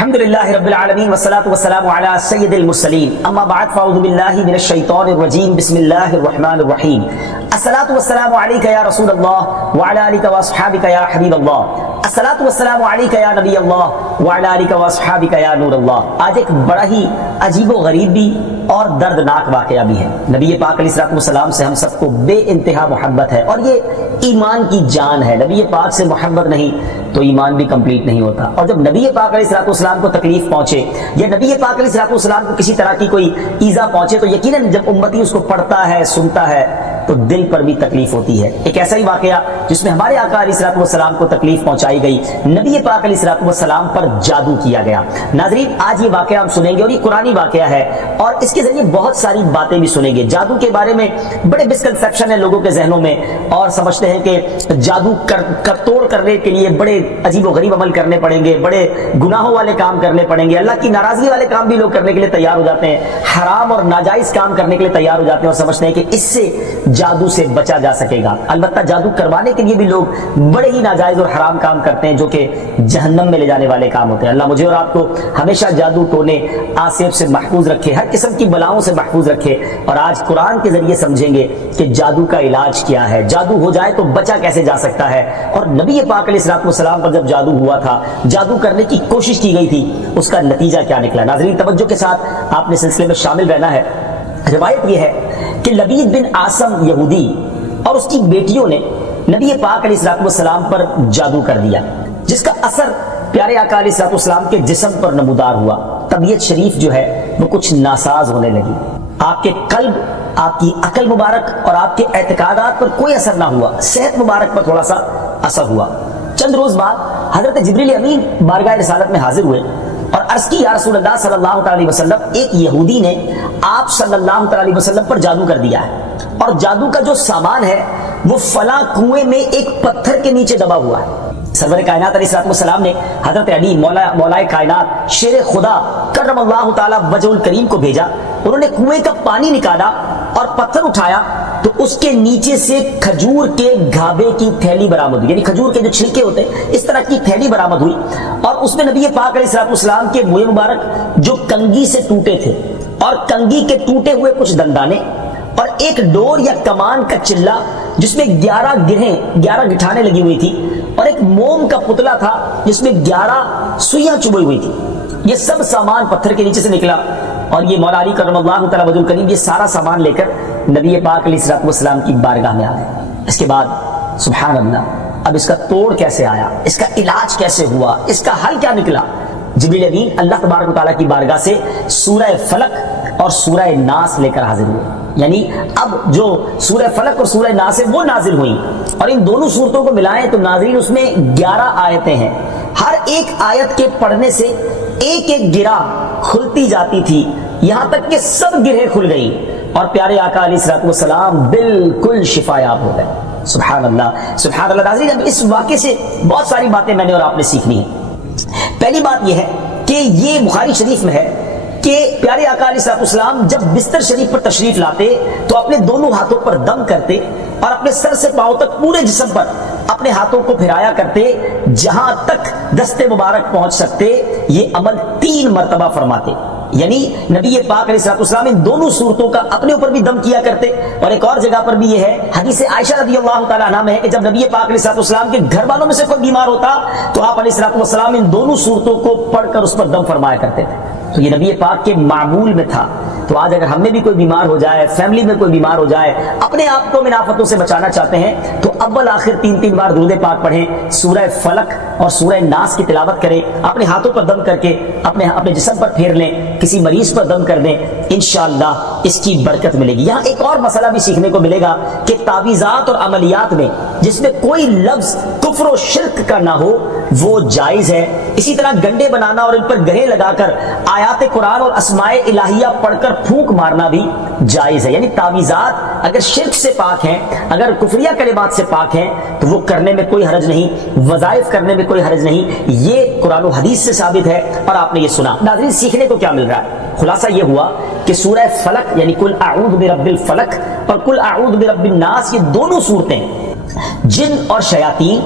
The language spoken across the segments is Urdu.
الحمدللہ رب العالمین والصلاة والسلام علی سید المرسلین اما بعد فاعوذ باللہ من الشیطان الرجیم بسم اللہ الرحمن الرحیم الصلاة والسلام علیک یا رسول اللہ وعلی آلک واصحابک یا حبیب اللہ الصلاة والسلام علیک یا نبی اللہ وعلی آلک واصحابک یا نور اللہ۔ آج ایک بڑا ہی عجیب و غریب بھی اور دردناک واقعہ بھی ہے۔ نبی پاک علیہ السلام سے ہم سب کو بے انتہا محبت ہے اور یہ ایمان کی جان ہے۔ نبی پاک سے محبت نہیں تو ایمان بھی کمپلیٹ نہیں ہوتا، اور جب نبی پاک علیہ السلام کو تکلیف پہنچے یا نبی پاک علیہ السلام کو کسی طرح کی کوئی ایذا پہنچے تو یقیناً جب امتی اس کو پڑھتا ہے سنتا ہے تو دل پر بھی تکلیف ہوتی ہے۔ ایک ایسا ہی واقعہ جس میں ہمارے آقا علیہ السلام کو تکلیف پہنچائی گئی، نبی پاک علیہ السلام پر جادو کیا گیا۔ ناظرین، آج یہ واقعہ ہم سنیں گے اور یہ قرآنی واقعہ ہے اور اس کے ذریعے بہت ساری باتیں بھی سنیں گے۔ جادو کے بارے میں بڑے مسکنسیپشن ہیں لوگوں کے ذہنوں میں، اور سمجھتے ہیں کہ جادو کر توڑ کرنے کے لیے بڑے عجیب و غریب عمل کرنے پڑیں گے، بڑے گناہوں والے کام کرنے پڑیں گے، اللہ کی ناراضگی والے کام بھی لوگ کرنے کے لیے تیار ہو جاتے ہیں، حرام اور ناجائز کام کرنے کے لیے تیار ہو جاتے ہیں اور سمجھتے ہیں کہ اس سے جادو سے بچا جا سکے گا۔ البتہ جادو کروانے کے لیے بھی لوگ بڑے ہی ناجائز اور حرام کام کرتے ہیں جو کہ جہنم میں لے جانے والے کام ہوتے ہیں۔ اللہ مجھے اور آپ کو ہمیشہ جادو ٹونے آصف سے محفوظ رکھے، ہر قسم کی بلاؤں سے محفوظ رکھے، اور آج قرآن کے ذریعے سمجھیں گے کہ جادو کا علاج کیا ہے، جادو ہو جائے تو بچا کیسے جا سکتا ہے، اور نبی پاک علیہ السلام پر جب جادو ہوا تھا، جادو کرنے کی کوشش کی گئی تھی، اس کا نتیجہ کیا نکلا۔ ناظرین، توجہ کے ساتھ آپ نے سلسلے میں شامل رہنا ہے۔ روایت یہ ہے کہ لبید بن عاصم یہودی اور اس کی بیٹیوں نے نبی پاک علیہ السلام پر جادو کر دیا، جس کا اثر پیارے آقا علیہ السلام کے جسم پر نمودار ہوا۔ طبیعت شریف جو ہے وہ کچھ ناساز ہونے لگی، آپ کے قلب، آپ کی عقل مبارک اور آپ کے اعتقادات پر کوئی اثر نہ ہوا، صحت مبارک پر تھوڑا سا اثر ہوا۔ چند روز بعد حضرت جبریل امین بارگاہ رسالت میں حاضر ہوئے اور عرض کی، یا رسول اللہ صلی اللہ علیہ وسلم، ایک یہودی نے آپ صلی اللہ علیہ وسلم پر جادو کر دیا ہے، اور جادو کا جو سامان ہے وہ فلاں کنویں میں ایک پتھر کے نیچے دبا ہوا ہے۔ سرور کائنات علیہ السلام نے حضرت علی مولا کائنات شیر خدا کرم اللہ تعالی وجہ الکریم کو بھیجا۔ انہوں نے کنویں کا پانی نکالا اور پتھر اٹھایا تو اس کے نیچے سے کھجور کے گھابے کی تھیلی برآمد ہوئی، یعنی کھجور کے جو چھلکے ہوتے ہیں اس طرح کی تھیلی برآمد ہوئی، اور اس میں نبی پاک علیہ السلام کے منہ مبارک جو کنگھی سے ٹوٹے تھے، اور کنگھی کے ٹوٹے ہوئے کچھ دندانے، اور ایک ڈور یا کمان کا چلہ جس میں 11 گٹھانے لگی ہوئی تھی، اور ایک موم کا پتلا تھا جس میں 11 سوئیاں چبھی ہوئی تھی۔ یہ سب سامان پتھر کے نیچے سے نکلا، اور یہ مولا علی کرم اللہ تعالی وجہ الکریم یہ سارا سامان لے کر نبی پاک علیہ السلام کی بارگاہ میں آ گئے۔ اس کے بعد سبحان اللہ، اب اس کا توڑ کیسے آیا، اس کا علاج کیسے ہوا، اس کا حل کیا نکلا؟ جبریل امین اللہ تبارک و تعالیٰ کی بارگاہ سے سورہ فلق اور سورہ ناس لے کر حاضر ہوئے، یعنی اب جو سورہ فلق اور سورہ ناس ہے وہ نازل ہوئی، اور ان دونوں صورتوں کو ملائیں تو ناظرین اس میں 11 آیتیں ہیں۔ ہر ایک آیت کے پڑھنے سے ایک ایک گرہ کھلتی جاتی تھی، یہاں تک کہ سب گرہیں کھل گئی اور پیارے آقا علیہ السلام بالکل شفا یاب ہو گئے۔ سبحان اللہ، سبحان اللہ۔ ناظرین، اب اس واقعے سے بہت ساری باتیں میں نے اور آپ نے سیکھنی ہیں۔ پہلی بات یہ ہے کہ یہ بخاری شریف میں ہے کہ پیارے آقا علیہ السلام جب بستر شریف پر تشریف لاتے تو اپنے دونوں ہاتھوں پر دم کرتے اور اپنے سر سے پاؤں تک پورے جسم پر اپنے ہاتھوں کو پھرایا کرتے، جہاں تک دست مبارک پہنچ سکتے یہ عمل 3 مرتبہ فرماتے، یعنی نبی پاک علیہ السلام ان دونوں صورتوں کا اپنے اوپر بھی دم کیا کرتے۔ اور ایک اور جگہ پر بھی یہ ہے، حدیث عائشہ رضی اللہ تعالیٰ عنہ میں ہے کہ جب نبی پاک علیہ السلام کے گھر والوں میں سے کوئی بیمار ہوتا تو آپ علیہ السلام ان دونوں صورتوں کو پڑھ کر اس پر دم فرمایا کرتے تھے۔ تو یہ نبی پاک کے معمول میں تھا۔ تو آج اگر ہم میں بھی کوئی بیمار ہو جائے، فیملی میں کوئی بیمار ہو جائے، اپنے آپ کو من آفتوں سے بچانا چاہتے ہیں تو اول آخر 3 بار درود پاک پڑھیں، سورہ فلق اور سورہ ناس کی تلاوت کریں، اپنے ہاتھوں پر دم کر کے اپنے جسم پر پھیر لیں، کسی مریض پر دم کر دیں، انشاءاللہ اس کی برکت ملے گی۔ یہاں ایک اور مسئلہ بھی سیکھنے کو ملے گا کہ تعویذات اور عملیات میں جس میں کوئی لفظ کفر و شرک کا نہ ہو وہ جائز ہے۔ اسی طرح گنڈے بنانا اور ان پر گرے لگا کر آیات قرآن اور اسماء الہیہ پڑھ کر پھونک مارنا بھی جائز ہے، یعنی تعویذات اگر شرک سے پاک ہیں، اگر کفریہ کلمات سے پاک ہیں تو وہ کرنے میں کوئی حرج نہیں، وظائف کرنے میں کوئی حرج نہیں، یہ قرآن و حدیث سے ثابت ہے اور آپ نے یہ سنا۔ ناظرین، سیکھنے کو کیا مل رہا ہے؟ خلاصہ یہ ہوا کہ سورہ فلق یعنی قل اعوذ برب الفلق اور قل اعوذ برب الناس، یہ دونوں صورتیں جن اور شیاطین،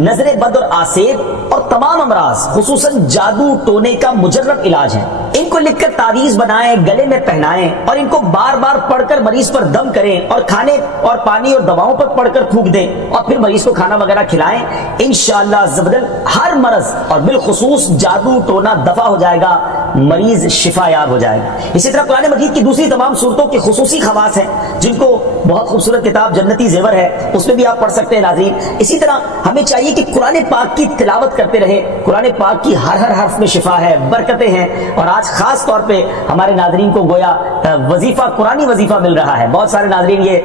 نظر بد اور آسیب اور تمام امراض خصوصاً جادو ٹونے کا مجرب علاج ہے۔ ان کو لکھ کر تعویذ بنائیں، گلے میں پہنائیں اور ان کو بار بار پڑھ کر مریض پر دم کریں اور کھانے اور پانی اور دواؤں پر پڑھ کر تھوک دیں اور پھر مریض کو کھانا وغیرہ کھلائیں۔ انشاءاللہ عز و جل ہر مرض اور بالخصوص جادو ٹونا دفع ہو جائے گا، مریض شفا یاب ہو جائے گا۔ اسی طرح قرآن مجید کی دوسری تمام صورتوں کی خصوصی خواص ہیں جن کو بہت خوبصورت کتاب جنتی زیور ہے، اس میں بھی آپ پڑھ سکتے ہیں ناظرین۔ اسی طرح ہمیں چاہیے کہ قرآن پاک کی تلاوت کرتے رہے، قرآن پاک کی ہر حرف میں شفا ہے، برکتیں ہیں۔ اور آج خاص طور پہ ہمارے ناظرین کو گویا وظیفہ، قرآنی وظیفہ مل رہا ہے۔ بہت سارے ناظرین یہ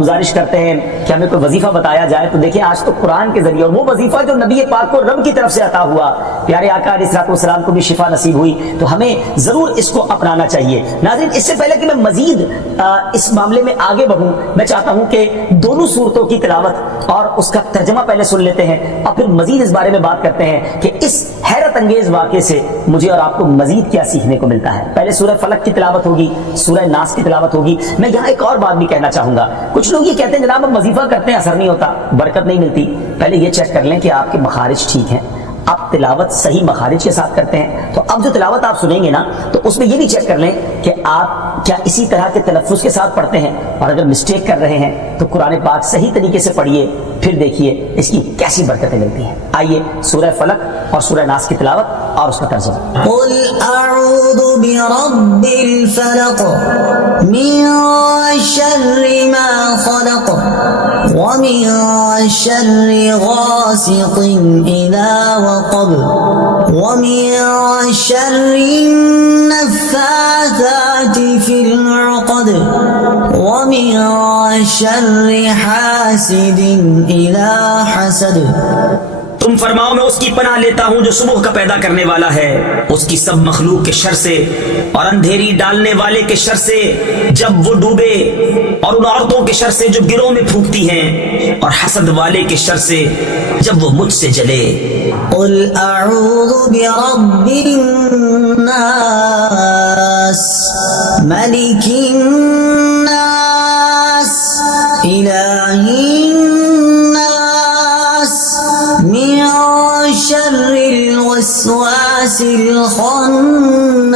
گزارش کرتے ہیں کہ ہمیں کوئی وظیفہ بتایا جائے، تو دیکھیں آج تو قرآن کے ذریعے، اور وہ وظیفہ جو نبی پاک کو رب کی طرف سے عطا ہوا، پیارے آقا علیہ الصلوۃ والسلام کو بھی شفا نصیب ہوئی، تو ہمیں ضرور اس کو اپنانا چاہیے۔ ناظرین اس سے پہلے کہ میں مزید اس معاملے میں آگے بڑھوں، میں چاہتا ہوں کہ دونوں صورتوں کی تلاوت اور اس کا ترجمہ پہلے سن لیتے ہیں اور پھر مزید اس بارے میں بات کرتے ہیں کہ اس حیرت انگیز واقعے سے مجھے اور آپ کو مزید کیا سیکھنے کو ملتا ہے۔ پہلے سورہ فلق کی تلاوت ہوگی، سورہ ناس کی تلاوت ہوگی۔ میں یہاں ایک اور بات بھی کہنا چاہوں گا۔ کچھ لوگ یہ کہتے ہیں جناب ہم وظیفہ کرتے ہیں، اثر نہیں ہوتا، برکت نہیں ملتی۔ پہلے یہ چیک کر لیں کہ آپ کے مخارج ٹھیک ہیں، آپ تلاوت صحیح مخارج کے ساتھ کرتے ہیں۔ تو اب جو تلاوت آپ سنیں گے نا، تو اس میں یہ بھی چیک کر لیں کہ آپ کیا اسی طرح کے تلفظ کے ساتھ پڑھتے ہیں، اور اگر مسٹیک کر رہے ہیں تو قرآن پاک صحیح طریقے سے پڑھیے، پھر دیکھیے اس کی کیسی برکتیں ملتی ہیں۔ آئیے سورہ فلق اور سورہ ناس کی تلاوت اور اس کا ترجمہ۔ قل اعوذ برب الفلق من شر ما خلق ومن شر غاسق اذا وقب ومن شر النفاثات في العقد ومن شر حاسد اذا حسد۔ تم فرماؤ میں اس کی پناہ لیتا ہوں جو صبح کا پیدا کرنے والا ہے، اس کی سب مخلوق کے شر سے اور اندھیری ڈالنے والے کے شر سے جب وہ ڈوبے، اور ان عورتوں کے شر سے جو گروہ میں پھونکتی ہیں، اور حسد والے کے شر سے جب وہ مجھ سے جلے۔ قل اعوذ برب الناس ملک الناس الہ الناس من شر الوسواس الخناس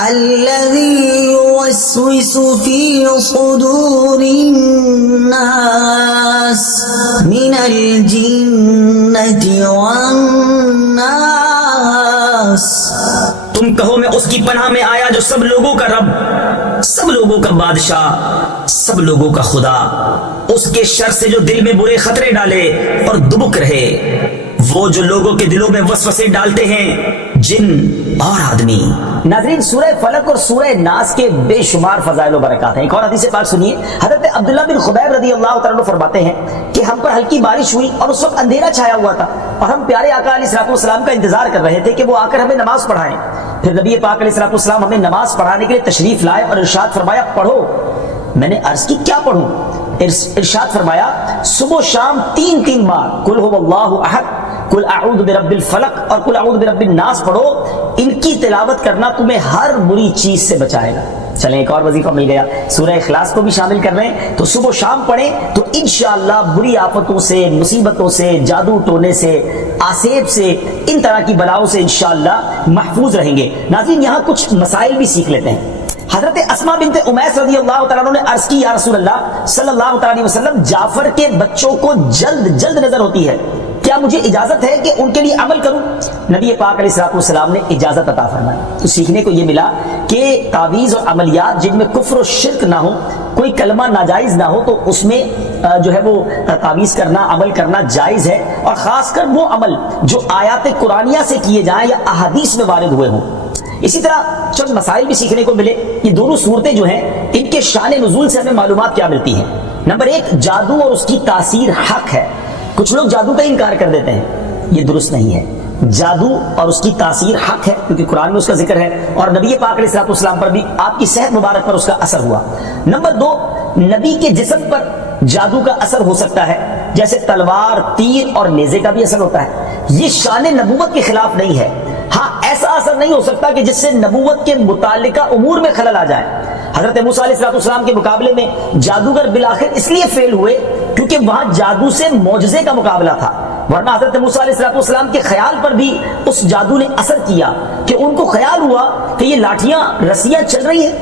الذي يوسوس في صدور الناس من الجنة والناس۔ تم کہو میں اس کی پناہ میں آیا جو سب لوگوں کا رب، سب لوگوں کا بادشاہ، سب لوگوں کا خدا، اس کے شر سے جو دل میں برے خطرے ڈالے اور دبک رہے، وہ جو لوگوں کے دلوں میں وسوسے ڈالتے ہیں، جن اور آدمی۔ ناظرین سورہ فلق اور سورہ ناس کے بے شمار فضائل و برکات ہیں۔ ایک اور حدیث پاک سنیے، حضرت عبداللہ بن خبیب رضی اللہ تعالیٰ عنہ فرماتے ہیں کہ ہم پر ہلکی بارش ہوئی اور اس وقت اندھیرا چھایا ہوا تھا، اور ہم پیارے آقا علیہ الصلوۃ والسلام کا انتظار کر رہے تھے کہ وہ آ کر ہمیں نماز پڑھائیں۔ پھر نبی پاک علیہ الصلوۃ والسلام ہمیں نماز پڑھانے کے لیے تشریف لائے اور ارشاد فرمایا پڑھو۔ میں نے عرض کی کیا پڑھوں؟ ارشاد فرمایا صبح و شام 3 بار قل هو اللہ احد، قل اعوذ برب الفلق اور قل اعوذ برب الناس پڑھو، ان کی تلاوت کرنا تمہیں ہر بری چیز سے بچائے گا۔ چلیں ایک اور وظیفہ مل گیا، سورہ اخلاص کو بھی شامل کر رہے ہیں، تو صبح و شام پڑھیں تو انشاءاللہ بری آفتوں سے، مصیبتوں سے، جادو ٹونے سے، آسیب سے، ان طرح کی بلاؤں سے انشاءاللہ محفوظ رہیں گے۔ ناظرین یہاں کچھ مسائل بھی سیکھ لیتے ہیں۔ حضرت اسماء بنت امیس رضی اللہ تعالیٰ عنہ نے عرض کی یا رسول اللہ صلی اللہ تعالیٰ علیہ وسلم، جعفر کے بچوں کو جلد نظر ہوتی ہے، کیا مجھے اجازت ہے کہ ان کے لیے عمل کروں؟ نبی پاک علیہ الصلوۃ والسلام نے اجازت عطا فرمائی۔ تو سیکھنے کو یہ ملا کہ تعویذ اور عملیات جن میں کفر و شرک نہ ہو، کوئی کلمہ ناجائز نہ ہو، تو اس میں جو ہے وہ تعویذ کرنا، عمل کرنا جائز ہے، اور خاص کر وہ عمل جو آیات قرآنیہ سے کیے جائیں یا احادیث میں وارد ہوئے ہوں۔ اسی طرح چند مسائل بھی سیکھنے کو ملے۔ یہ دونوں صورتیں جو ہیں ان کے شان نزول سے ہمیں معلومات کیا ملتی ہیں۔ نمبر 1، جادو اور اس کی تاثیر حق ہے۔ کچھ لوگ جادو کا انکار کر دیتے ہیں، یہ درست نہیں ہے۔ جادو اور اس کی تاثیر حق ہے کیونکہ قرآن میں اس کا ذکر ہے، اور نبی پاک علیہ الصلوۃ والسلام پر بھی آپ کی صحت مبارک پر اس کا اثر ہوا۔ نمبر 2، نبی کے جسم پر جادو کا اثر ہو سکتا ہے، جیسے تلوار، تیر اور نیزے کا بھی اثر ہوتا ہے۔ یہ شان نبوت کے خلاف نہیں ہے۔ ہاں ایسا اثر نہیں ہو سکتا کہ جس سے نبوت کے متعلقہ امور میں خلل آ جائے۔ حضرت موسیٰ علیہ السلام کے مقابلے میں جادوگر بالآخر اس لیے فیل ہوئے کیونکہ وہاں جادو سے معجزے کا مقابلہ تھا، ورنہ حضرت موسیٰ علیہ السلام کے خیال پر بھی اس جادو نے اثر کیا کہ ان کو خیال ہوا کہ یہ لاٹھیاں رسیاں چل رہی ہیں۔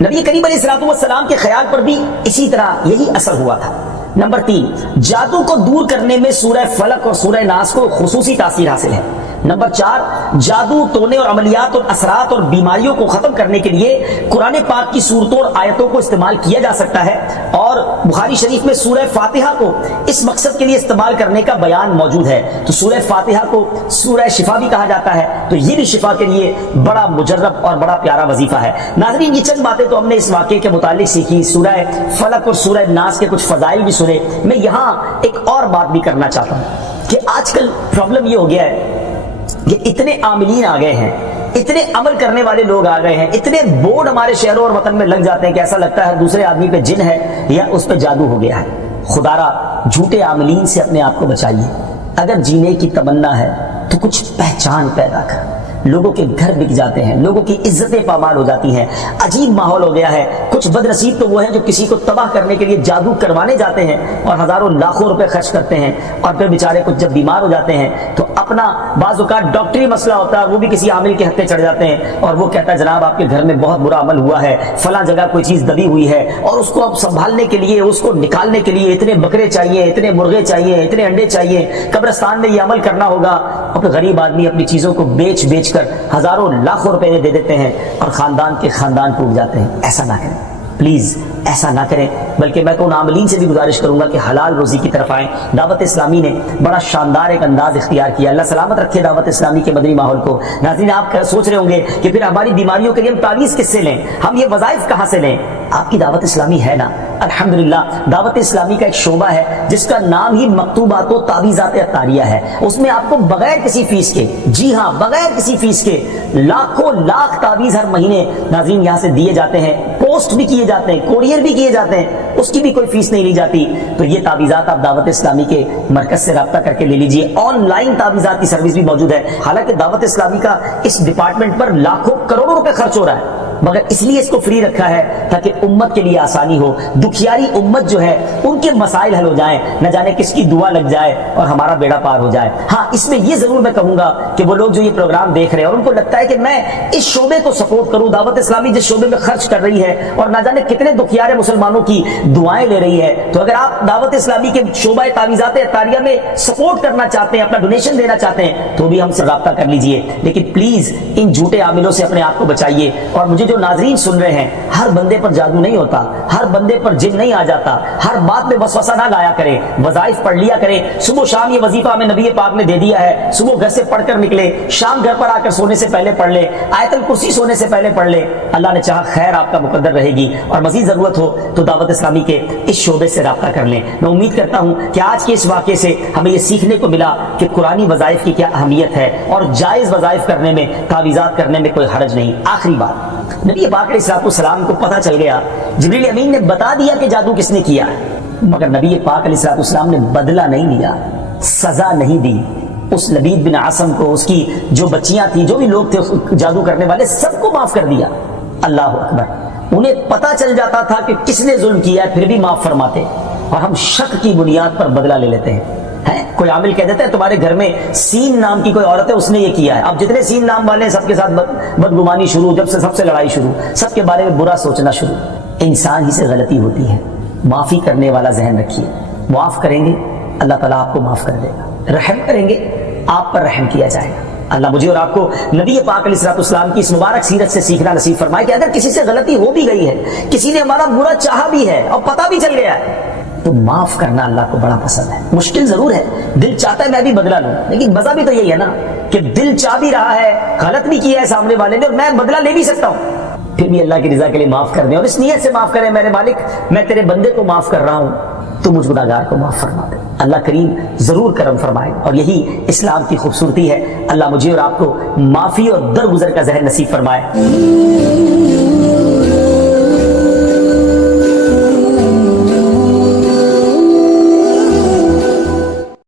نبی کریم علیہ السلام کے خیال پر بھی اسی طرح یہی اثر ہوا تھا۔ نمبر 3، جادو کو دور کرنے میں سورہ فلق اور سورہ ناس کو خصوصی تاثیر حاصل ہے۔ نمبر 4، جادو ٹونے اور عملیات اور اثرات اور بیماریوں کو ختم کرنے کے لیے قرآن پاک کی صورتوں اور آیتوں کو استعمال کیا جا سکتا ہے، اور بخاری شریف میں سورہ فاتحہ کو اس مقصد کے لیے استعمال کرنے کا بیان موجود ہے۔ تو سورہ فاتحہ کو سورہ شفا بھی کہا جاتا ہے، تو یہ بھی شفا کے لیے بڑا مجرب اور بڑا پیارا وظیفہ ہے۔ ناظرین، یہ چند باتیں تو ہم نے اس واقعے کے متعلق سیکھی، سورہ فلق اور سورہ ناس کے کچھ فضائل بھی سنے۔ میں یہاں ایک اور بات بھی کرنا چاہتا ہوں کہ آج کل پرابلم یہ ہو گیا ہے کہ اتنے عاملین آ گئے ہیں، اتنے عمل کرنے والے لوگ آ گئے ہیں، اتنے بورڈ ہمارے شہروں اور وطن میں لگ جاتے ہیں کہ ایسا لگتا ہے دوسرے آدمی پہ جن ہے یا اس پہ جادو ہو گیا ہے۔ خدا را جھوٹے عاملین سے اپنے آپ کو بچائیے۔ اگر جینے کی تمنا ہے تو کچھ پہچان پیدا کر۔ لوگوں کے گھر بک جاتے ہیں، لوگوں کی عزتیں پامال ہو جاتی ہیں، عجیب ماحول ہو گیا ہے۔ کچھ بد نصیب تو وہ ہیں جو کسی کو تباہ کرنے کے لیے جادو کروانے جاتے ہیں اور ہزاروں لاکھوں روپے خرچ کرتے ہیں، اور پھر بیچارے کچھ جب بیمار ہو جاتے ہیں تو اپنا بعض اوقات ڈاکٹری مسئلہ ہوتا ہے وہ بھی کسی عامل کے ہتھے چڑھ جاتے ہیں، اور وہ کہتا ہے جناب آپ کے گھر میں بہت برا عمل ہوا ہے، فلاں جگہ کوئی چیز دبی ہوئی ہے، اور اس کو اب سنبھالنے کے لیے، اس کو نکالنے کے لیے اتنے بکرے چاہیے، اتنے مرغے چاہیے، اتنے انڈے چاہیے، قبرستان میں یہ عمل کرنا ہوگا۔ اور پھر غریب آدمی اپنی چیزوں کو بیچ کر ہزاروں لاکھوں روپے دے دیتے ہیں اور خاندان کے خاندان ٹوٹ جاتے ہیں۔ ایسا نہ کریں پلیز، ایسا نہ کریں، بلکہ میں تو ان عاملین سے بھی گزارش کروں گا کہ حلال روزی کی طرف آئیں۔ دعوت اسلامی نے بڑا شاندار ایک انداز اختیار کیا، اللہ سلامت رکھے دعوت اسلامی کے مدنی ماحول کو۔ ناظرین، آپ سوچ رہے ہوں گے کہ پھر ہماری بیماریوں کے لیے ہم تعویذ کس سے لیں، ہم یہ وظائف کہاں سے لیں؟ آپ کی دعوت اسلامی ہے نا، الحمدللہ دعوت اسلامی کا ایک شعبہ ہے جس کا نام ہی مکتوبات و تعویذات عطاریہ ہے۔ اس میں آپ کو بغیر کسی فیس کے، جی ہاں بغیر کسی فیس کے، لاکھوں لاکھ تعویذ ہر مہینے ناظرین یہاں سے دیے جاتے ہیں، پوسٹ بھی کیے جاتے ہیں، کوریئر بھی کیے جاتے ہیں، اس کی بھی کوئی فیس نہیں لی جاتی۔ تو یہ تعویذات آپ دعوت اسلامی کے مرکز سے رابطہ کر کے لے لیجئے۔ آن لائن تعویذات کی سروس بھی موجود ہے، حالانکہ دعوت اسلامی کا اس ڈپارٹمنٹ پر لاکھوں کروڑوں روپے خرچ ہو رہا ہے، مگر اس لیے اس کو فری رکھا ہے تاکہ امت کے لیے آسانی ہو، دکھیاری امت جو ہے ان کے مسائل حل ہو جائیں، نہ جانے کس کی دعا لگ جائے اور ہمارا بیڑا پار ہو جائے۔ ہاں، اس میں یہ ضرور میں کہوں گا کہ وہ لوگ جو یہ پروگرام دیکھ رہے ہیں اور ان کو لگتا ہے کہ میں اس شعبے کو سپورٹ کروں، دعوت اسلامی جس شعبے میں خرچ کر رہی ہے اور نہ جانے کتنے دکھیارے مسلمانوں کی دعائیں لے رہی ہے، تو اگر آپ دعوت اسلامی کے شعبہ تعویذات عطاریہ میں سپورٹ کرنا چاہتے ہیں، اپنا ڈونیشن دینا چاہتے ہیں، تو بھی ہم سے رابطہ کر لیجئے۔ لیکن پلیز ان جھوٹے عاملوں سے اپنے آپ کو بچائیے۔ اور مجھے جو ناظرین سن رہے ہیں، ہر بندے پر جادو نہیں ہوتا، ہر بندے پر جن نہیں آ جاتا، ہر بات میں وسوسہ نہ لایا کریں، وظائف پڑھ لیا کریں۔ صبح شام یہ وظیفہ ہمیں نبی پاک نے دے دیا ہے، صبح گھر سے پڑھ کر نکلے، شام گھر پر آ کر سونے سے پہلے پڑھ لے، آیت الکرسی سونے سے پہلے پڑھ لے، اللہ نے چاہا خیر آپ کا مقدر رہے گی۔ اور مزید ضرورت ہو تو دعوت اسلامی کے اس شعبے سے رابطہ کر لیں۔ میں امید کرتا ہوں کہ آج کے اس واقعے سے ہمیں یہ سیکھنے کو ملا کہ قرآنی وظائف کی کیا اہمیت ہے، اور جائز وظائف کرنے میں، تعویذات کرنے میں کوئی حرج نہیں۔ آخری بات، نبی پاک علیہ السلام کو پتہ چل گیا، جبریل امین نے بتا دیا کہ جادو کس نے کیا ہے، مگر نبی پاک علیہ السلام نے بدلہ نہیں لیا، سزا نہیں دی۔ اس لبید بن عاصم کو، اس کی جو بچیاں تھیں، جو بھی لوگ تھے جادو کرنے والے، سب کو معاف کر دیا۔ اللہ اکبر! انہیں پتہ چل جاتا تھا کہ کس نے ظلم کیا ہے، پھر بھی معاف فرماتے، اور ہم شک کی بنیاد پر بدلہ لے لیتے ہیں۔ کوئی عامل کہہ دیتا ہے تمہارے گھر میں سین نام کی کوئی عورت ہے، اس نے یہ کیا ہے، اب جتنے سین نام والے ہیں سب کے ساتھ بدگمانی شروع، جب سے سب سے لڑائی شروع، سب کے بارے میں برا سوچنا شروع۔ انسان ہی سے غلطی ہوتی ہے، معافی کرنے والا ذہن رکھیے، معاف کریں گے اللہ تعالیٰ آپ کو معاف کر دے گا، رحم کریں گے آپ پر رحم کیا جائے گا۔ اللہ مجھے اور آپ کو نبی پاک علیہ السلام کی اس مبارک سیرت سے سیکھنا نصیب فرمائے کہ اگر کسی سے غلطی ہو بھی گئی ہے، کسی نے ہمارا برا چاہا بھی ہے اور پتہ بھی چل گیا ہے، تو معاف کرنا اللہ کو بڑا پسند ہے۔ مشکل ضرور ہے، دل چاہتا ہے میں بھی بدلہ لوں، لیکن مزہ بھی تو یہی ہے نا کہ دل چاہ بھی رہا ہے، غلط بھی کیا ہے سامنے والے نے، اور میں بدلہ لے بھی سکتا ہوں، پھر بھی اللہ کی رضا کے لیے معاف کر دیں، اور اس نیت سے معاف کریں، میرے مالک میں تیرے بندے کو معاف کر رہا ہوں، تو مجھ گناہگار کو معاف فرما دے۔ اللہ کریم ضرور کرم فرمائے، اور یہی اسلام کی خوبصورتی ہے۔ اللہ مجھے اور آپ کو معافی اور درگزر کا ذہن نصیب فرمائے۔